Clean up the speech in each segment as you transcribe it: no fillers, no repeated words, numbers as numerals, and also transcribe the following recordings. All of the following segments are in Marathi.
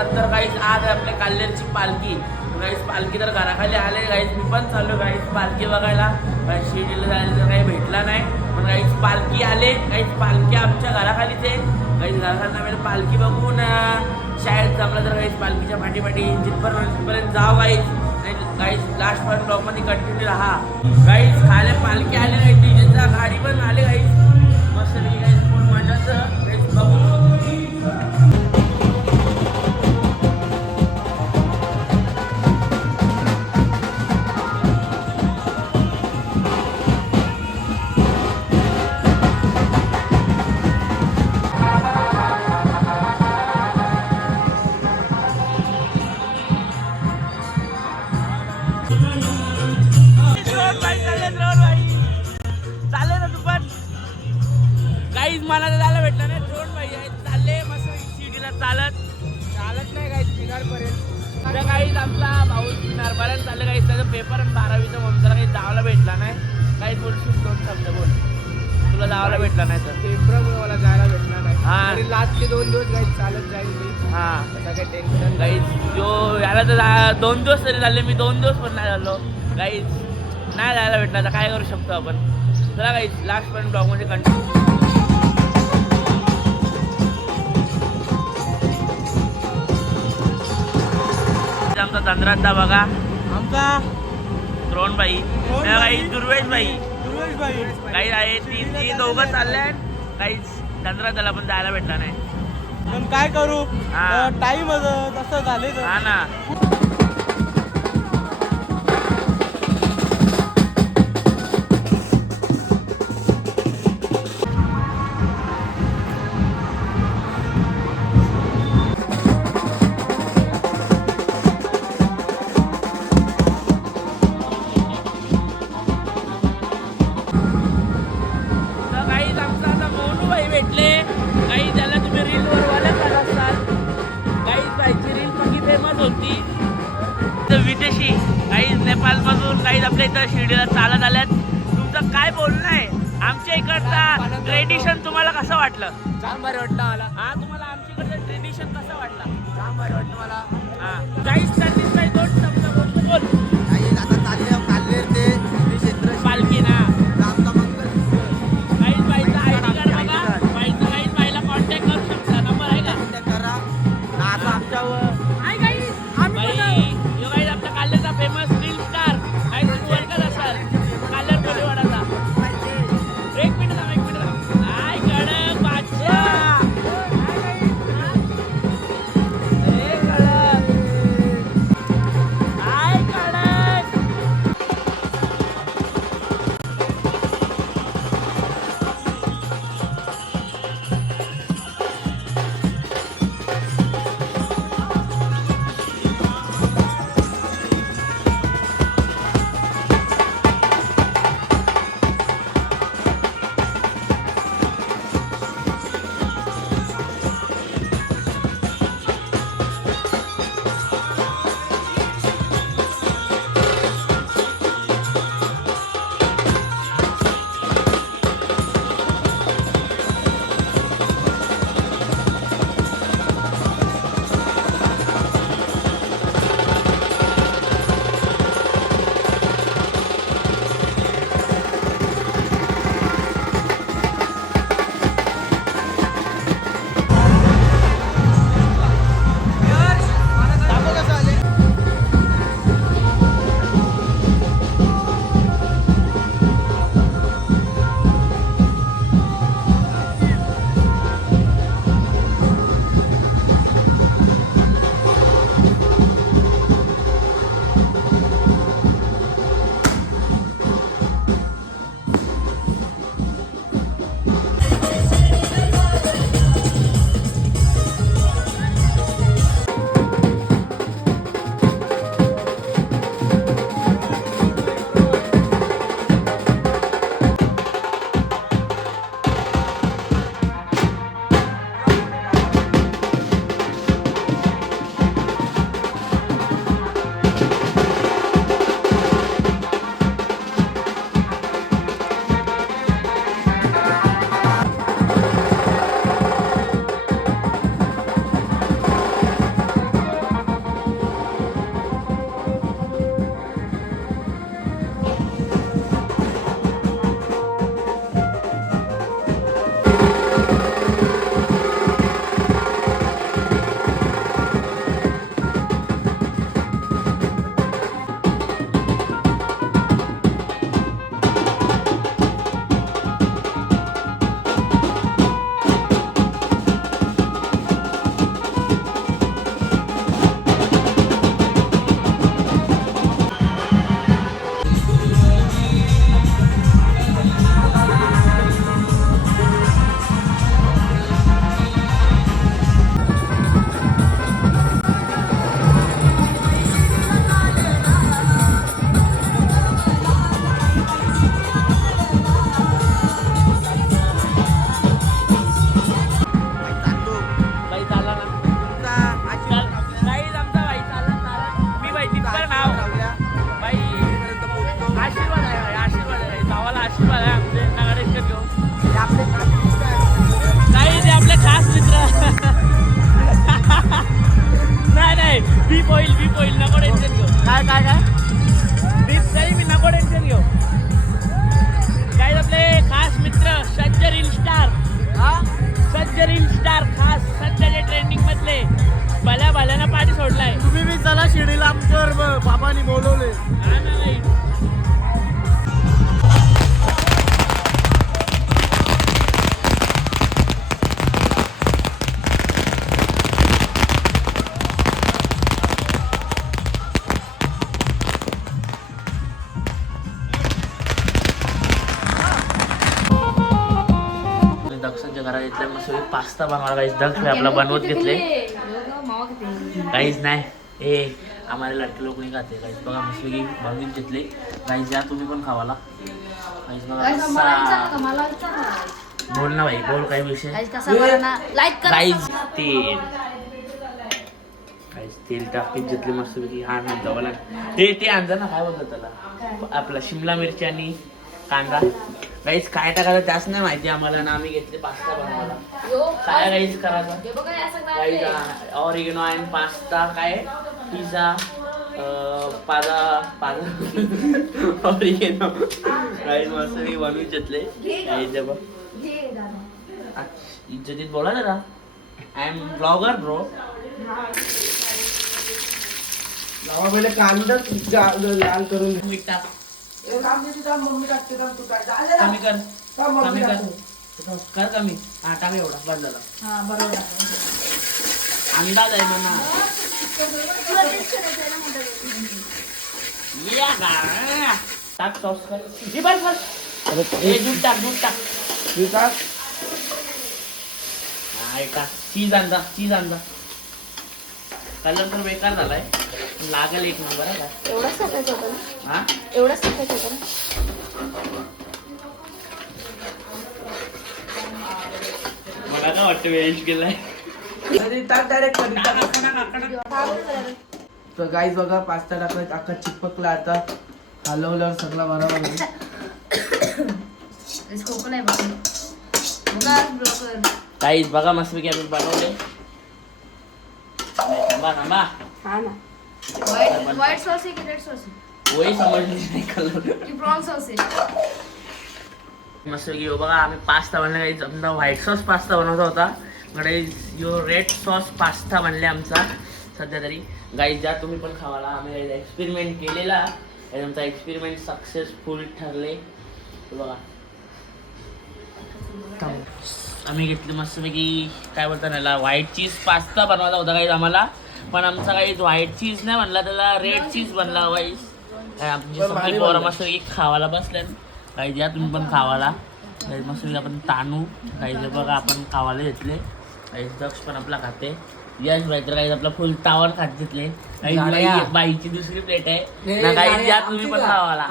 नमस्कार. तर गाईज आज आपल्या काल्हेरची पालखी. गाईज पालखी तर घराखाली आले. गाईज मी पण चाललो गाईज पालखी बघायला. शिर्डीला जायला तर काही भेटला नाही, पण गाईज पालखी आले. गाईज पालखी आमच्या घराखालीच आहे. गाईज घराखाली पालखी बघून शाळेत जमला तर गाईज पालखीच्या पाठीपाठी जिथपर्यंत जाऊ गाईज. गाईज लास्ट पर्यंत ब्लॉगमध्ये कंटिन्यू राहा. गाईज खाले पालखी आले. गाईज डीजेचा गाडी पण आले. गाईज मस्त गाईज फुल मजाचं गाईज बघू. चालले ना तू पण. काहीच मला तर जायला भेटलं नाही. ड्रोन भाई चालले मस्त शिर्डीला चालत नाही काही किनारपर्यंत. तर काहीच आमचा भाऊ किनारपर्यंत चालले. काही त्याचा पेपर आणि 12वीचा म्हणून त्याला काही जायला भेटला नाही. काही बोलशील दोन शब्द बोल. तुला जायला भेटला नाही तर पेपरामुळे मला जायला भेटणार नाही. हा. आणि लास्टचे 2 दिवस काही चालत जाईल मी. हां त्याचा काही टेन्शन काहीच जो याला तर 2 दिवस तरी झाले. मी 2 दिवस पण नाही झालो. काहीच नाही जायला भेटला तर काय करू शकतो आपण. चला काहीच लास्ट पर्यंत ब्लॉगमध्ये कंटिन्यू. आमचा चंद्राचा बघा आमचा द्रोण भाई काही दुर्वेश भाई दुर्वेश भाई काही आहे. ती दोघं चालले. काहीच चंद्राला पण जायला भेटला नाही. पण काय करू, हा. टाइम तसं झाले हा ना. भेटले काही ज्याला तुम्ही रीलवर वाढत असाल. काही बायची रील बाकी फेमस होती. तर विदेशी काही नेपाळमधून काही आपल्या इथं शिर्डीला चालत आल्यात. तुमचं काय बोलणं आहे? आमच्या इकडचा ट्रेडिशन तुम्हाला कसं वाटलं? जाम भारी वाटलं मला. हा तुम्हाला आमच्या इकडचं ट्रेडिशन कसं वाटलं? जाम भारी वाटलं मला. हा काहीच त्यांनीच काही दोन शब्द बोल. काही आता चालले काल्हेर ते क्षेत्र पालखी ना आमचा मंगल काहीच बाईचा आयडी कार्ड बघा. बाईचा काहीच बाईला कॉन्टॅक्ट करू शकता. नंबर आहे का? करा ना असं आमच्यावर आपल्या काल्हेरचा फेमस रील स्टार आहे. ओळखत असाल काल्हेर कोलीवाडाचा. एक मिनिट आय कडक बादशाह. काही ते आपले खास मित्र नाही बीप होईल नको टेन्शन घेऊ काय बीप नाही मी नको टेन्शन घेऊ काय आपले खास मित्र सज्जर स्टार खास सध्याच्या ट्रेंडिंग मधले भल्यानं पाठी सोडलाय तुम्ही बी चला शिर्डीला आमच्यावर बाबांनी बोलवले. दक्षांच्या घरात घेतल्या मग सगळी पास्ता बनवायला काहीच दक्ष आपला बनवत घेतले काहीच नाही ए आम्हाला लटके लोक नाही खाते काहीच बघा मस्त बनवून घेतले काहीच या तुम्ही पण खावाला काहीच बघा बोल ना भाई बोल काही विषय काहीच तेल टाकीत घेतले मस्त पैकी हा नंतर मला ते आणजा ना काय बोलतात त्याला आपला शिमला मिरची आणि कांदा काहीच काय टाकायचं त्याच नाही माहिती आम्हाला ना आम्ही घेतले पास्ता बनवायला काय काहीच करायचं काहीच ऑरिगेनो आणि पास्ता काय पिझ्झा पादा ऑरिगेनो काहीच मस्त मी बनवून घेतले काहीच बघ इज्जतीत बोला जरा आय एम ब्लॉगर ब्रो पहिले कांदा लाल करून मीठ टाक मम्मी टाकते का तू काय कमी कर मम्मी कर कमी हा टाक एवढा बस झाला बरोबर आम्ही दादा आहे म्हणा या का टाक सॉस कर हे बस हे दूध टाक हा टाक चीज आणजा कलर तर बेकार झालाय लागेल एक नंबर आहे का एवढंच टाकायचं होतं ना हा एवढंच टाकायचं होतं ना मला काय वाटतं वेळेस गेलाय तर गाईज बघा पास्ता टाकला अख्खा चिपकला आता हलवल्यावर सगळा बरोबर खोकला आहे बघा ब्लॉकर काहीच बघा मस्तपैकी आम्ही बनवले थांबा हा ना व्हाईट सॉस आहे की रेड सॉस आहे वही समजली नाही कलर की प्रॉन सॉस आहे मस्तपैकी हो बघा आम्ही पास्ता बनले काही समजा व्हाईट सॉस पास्ता बनवता होता गाईज यो रेड सॉस पास्ता बनले आमचा सध्या तरी गाईज ज्या तुम्ही पण खावाला आम्ही एक्सपेरिमेंट केलेला आमचा एक्सपेरिमेंट सक्सेसफुल ठरले बघा आम्ही घेतली मस्तपैकी काय बोलतात त्याला व्हाईट चीज पास्ता बनवायचा होता काही आम्हाला पण आमचा काही व्हाईट चीज नाही बनला त्याला रेड चीज बनला वाईस आमची सगळी पोरं मस्तपैकी खावाला बसल्या काही द्या तुम्ही पण खावाला काही मस्तपैकी आपण ताणू काही बघा आपण खावाला घेतले काही दक्ष पण आपला खाते यश भाई तर काही आपला फुल तावर खात घेतले काही बाईची दुसरी प्लेट आहे ना काही द्या तुम्ही पण खावाला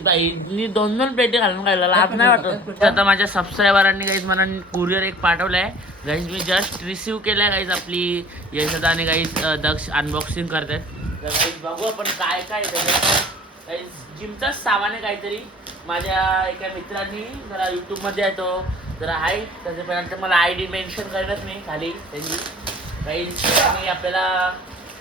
बाई दोन प्लेटी घालून खायला लाभ नाही वाटत आता माझ्या सबस्क्रायबरांनी काहीच मला कुरिअर एक पाठवलाय गाईज मी जस्ट रिसीव केलंय गाईज आपली यशदा आणि गाईज दक्ष अनबॉक्सिंग करतात तर गाईज बघू आपण काय काय काही जिमचाच सामान आहे काहीतरी माझ्या एका मित्रांनी जरा यूट्यूबमध्ये आहे तो जरा आहे त्याच्यापर्यंत मला ID मेन्शन करत नाही खाली त्यांनी काही आपल्याला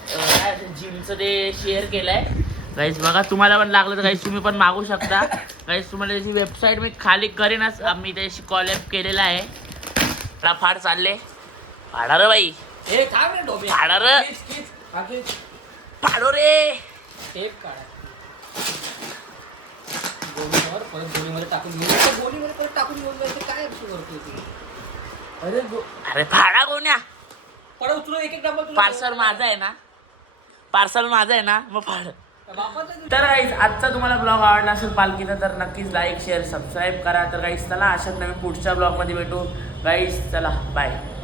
काय जिमचं ते शेअर केलं आहे गाईज बघा तुम्हाला पण लागलं तर गाईज तुम्ही पण मागू शकता गाईज तुम्हाला त्याची वेबसाईट मी खाली करेनच आम्ही त्याशी कॉलॅब केलेला आहे मला फार चालले फाडा रे बाई फाडा रे फाडो रे अरे फाडा कोण्या पार्सल माझा आहे ना मग फाड तर गाईज आजचा तुम्हाला ब्लॉग आवडला असेल पालखीचा तर नक्कीच लाईक शेअर सबस्क्राईब करा तर गाईज चला अशाच नवीन पुढच्या ब्लॉगमध्ये भेटू गाईज चला बाय